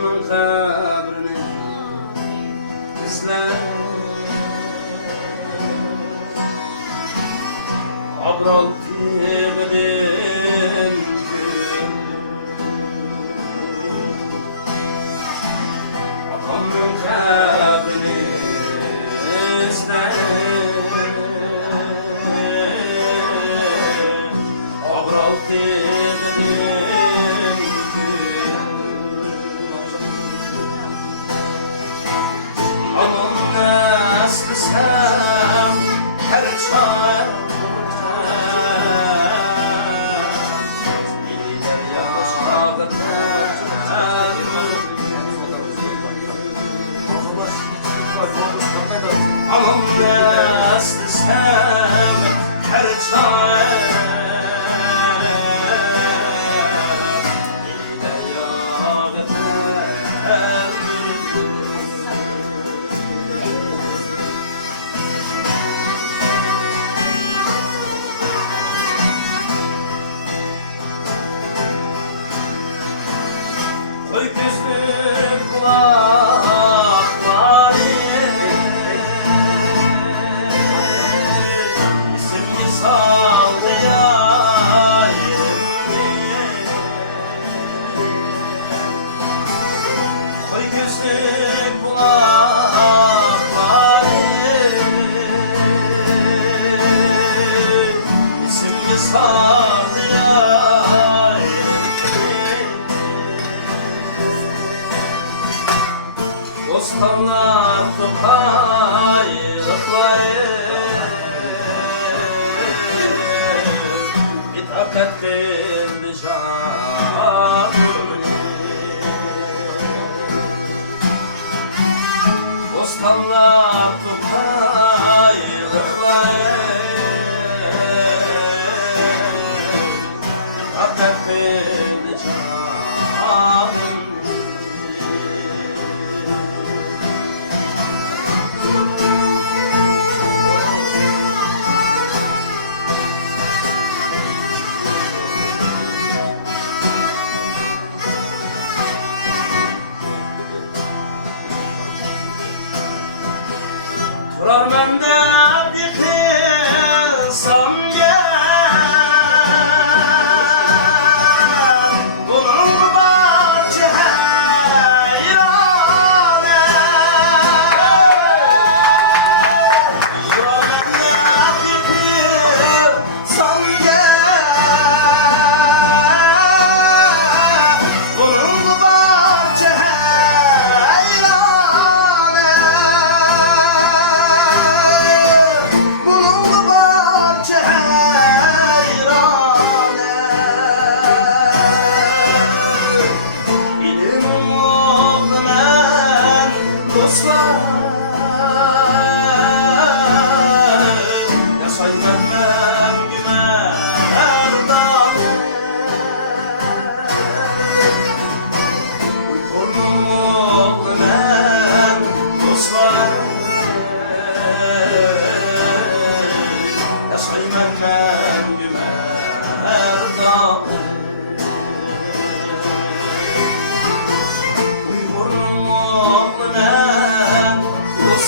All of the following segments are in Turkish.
atamın kabrini izler. Abral tebelin atamın kabrini izler. Abral tebelin anın aslı sen her çare. Anam aslı sen her çare. Öyküzlü kulakları isimli sallayayım. Öyküzlü kulakları isimli sallayayım. Dostlarla tokaylıkları bir takat geldi canım. Dostlarla tokaylıkları bir takat geldi canım. Turar mende bir kılsam gel, bunun bahçe heyrane. Turar mende bir kılsam gel, bunun bahçe heyrane.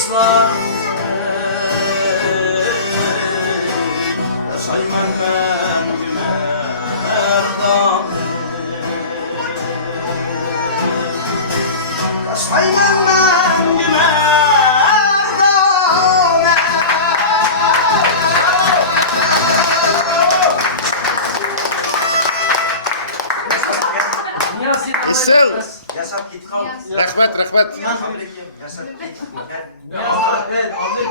Rahmat. Ya